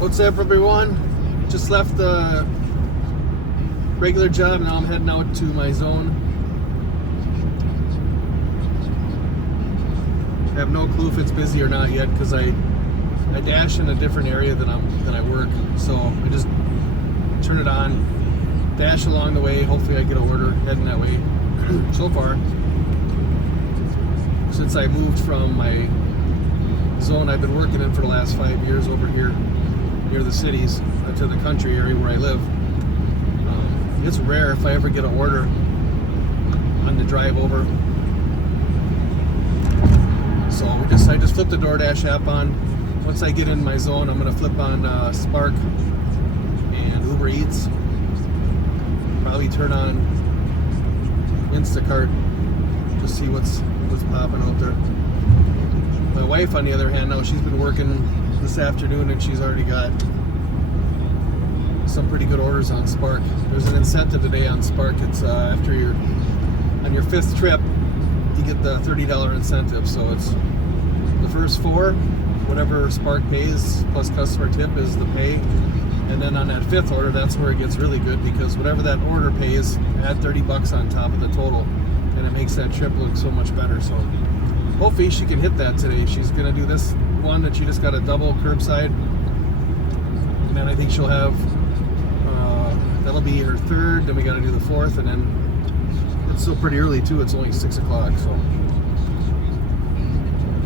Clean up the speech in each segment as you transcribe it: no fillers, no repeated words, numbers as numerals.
What's up, everyone? Just left the regular job. Now I'm heading out to my zone. I have no clue if it's busy or not yet because I dash in a different area than I work. So I just turn it on, dash along the way. Hopefully I get an order heading that way. So far, since I moved from my zone I've been working in for the last 5 years over here near the cities to the country area where I live, it's rare if I ever get an order on the drive over. So I just flipped the DoorDash app on. Once I get in my zone, I'm gonna flip on Spark and Uber Eats. Probably turn on Instacart to see what's popping out there. My wife, on the other hand, now she's been working this afternoon and she's already got some pretty good orders on Spark. There's an incentive today on Spark. It's after on your 5th trip, you get the $30 incentive. So it's the first 4, whatever Spark pays plus customer tip is the pay. And then on that 5th order, that's where it gets really good because whatever that order pays, add $30 on top of the total, and it makes that trip look so much better. So hopefully she can hit that today. She's gonna do this one that she just got a double curbside, and then I think she'll have that'll be her 3rd. Then we got to do the 4th, and then it's still pretty early too. It's only 6 o'clock. So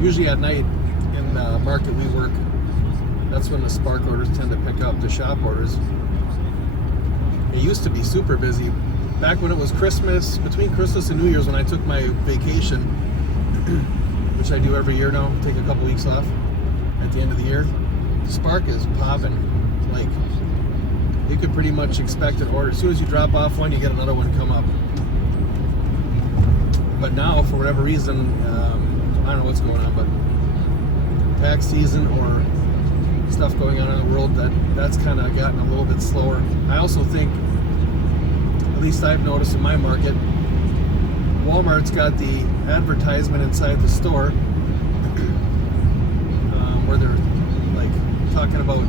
usually at night in the market we work, that's when the Spark orders tend to pick up, the shop orders. It used to be super busy back when it was Christmas, between Christmas and New Year's, when I took my vacation, which I do every year now, take a couple weeks off at the end of the year. Spark is popping. Like, you can pretty much expect an order. As soon as you drop off one, you get another one come up. But now, for whatever reason, I don't know what's going on, but tax season or stuff going on in the world, that's kind of gotten a little bit slower. I also think, at least I've noticed in my market, Walmart's got the advertisement inside the store where they're like talking about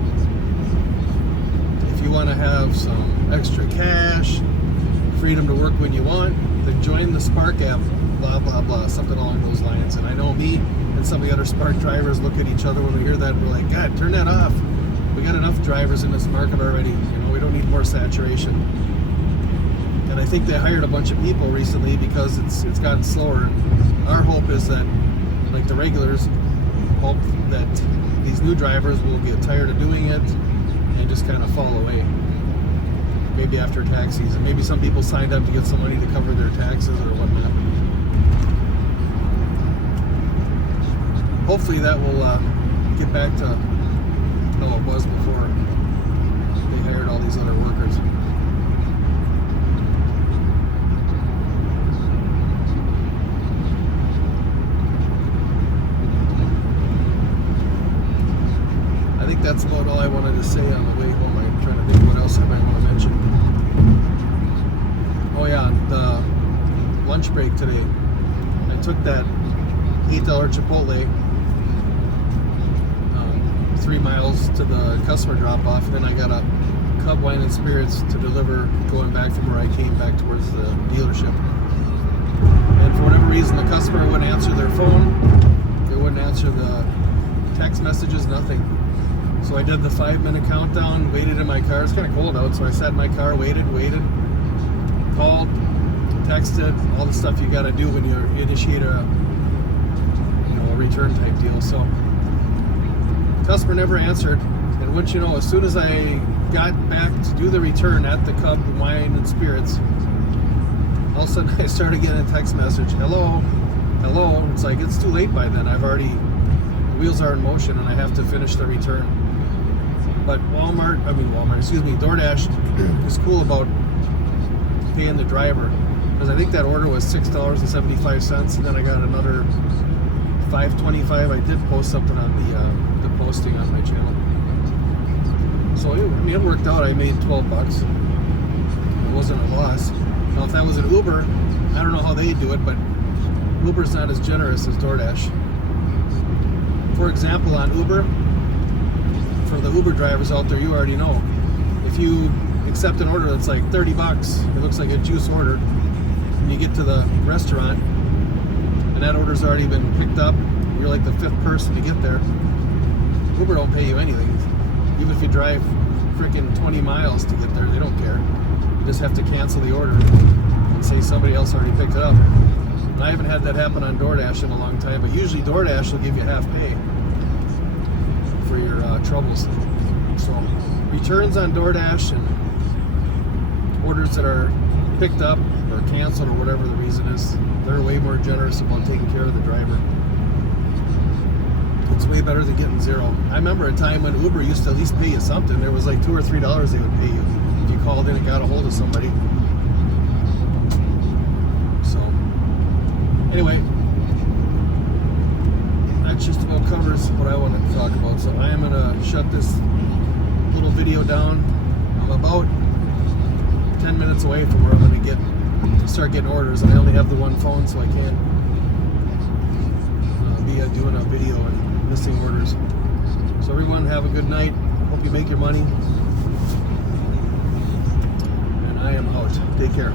if you want to have some extra cash, freedom to work when you want, then join the Spark app, blah blah blah, something along those lines. And I know me and some of the other Spark drivers look at each other when we hear that, and we're like, God, turn that off. We got enough drivers in this market already. You know, we don't need more saturation. And I think they hired a bunch of people recently because it's gotten slower. And our hope is that, like the regulars, hope that these new drivers will get tired of doing it and just kind of fall away. Maybe after tax season. Maybe some people signed up to get some money to cover their taxes or whatnot. Hopefully that will get back to how it was before they hired all these other workers. I think that's about all I wanted to say on the way home. I'm trying to think what else I might want to mention. Oh yeah, the lunch break today. I took that $8 Chipotle 3 miles to the customer drop-off, and then I got a Cub Wine and Spirits to deliver going back from where I came back towards the dealership. And for whatever reason, the customer wouldn't answer their phone. They wouldn't answer the text messages, nothing. So I did the 5-minute countdown, waited in my car. It's kind of cold out, so I sat in my car, waited, called, texted, all the stuff you got to do when you initiate a return type deal. So customer never answered, and once you know, as soon as I got back to do the return at the Cub Wine and Spirits, all of a sudden I started getting a text message, hello. It's like, it's too late by then. The wheels are in motion and I have to finish the return. But DoorDash is cool about paying the driver, because I think that order was $6.75, and then I got another $5.25. I did post something on the posting on my channel. So it worked out. I made $12. It wasn't a loss. Now if that was an Uber, I don't know how they do it, but Uber's not as generous as DoorDash. For example, on Uber, for the Uber drivers out there, you already know. If you accept an order that's like $30, it looks like a juice order, and you get to the restaurant and that order's already been picked up, you're like the 5th person to get there, Uber don't pay you anything. Even if you drive freaking 20 miles to get there, they don't care. You just have to cancel the order and say somebody else already picked it up. And I haven't had that happen on DoorDash in a long time, but usually DoorDash will give you half pay for your troubles. So returns on DoorDash and orders that are picked up or canceled or whatever the reason is, they're way more generous about taking care of the driver. It's way better than getting zero. I remember a time when Uber used to at least pay you something. There was like $2 or $3 they would pay you if you called in and got a hold of somebody. So anyway, that just about covers what I wanted to talk about. So I am gonna shut this little video down. I'm about 10 minutes away from where I'm gonna start getting orders, and I only have the one phone, so I can't be doing a video and missing orders. So everyone, have a good night. Hope you make your money. And I am out. Take care.